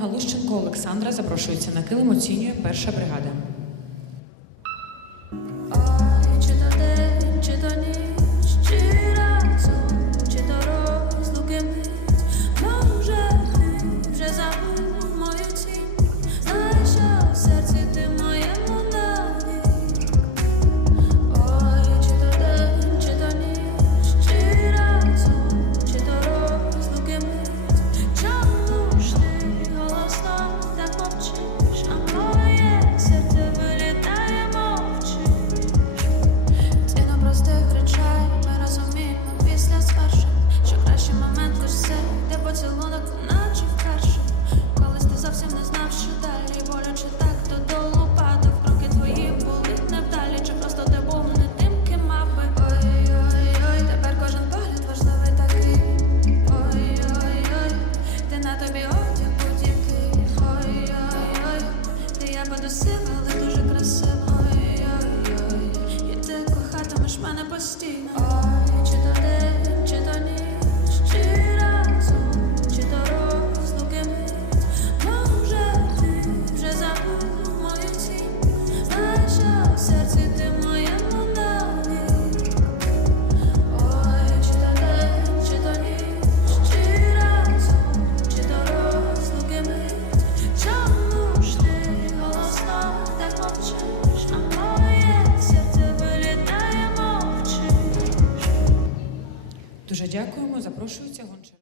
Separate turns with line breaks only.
Галущенко Олександра запрошується на килим. Оцінює перша бригада.
мене постійно, Ой, чи то день, чи то ніч, чи разом, чи то розлуки ми. Ну, ти вже забув мою тінь, Знаєш, в серці ти Дякуємо. Запрошується Гончар.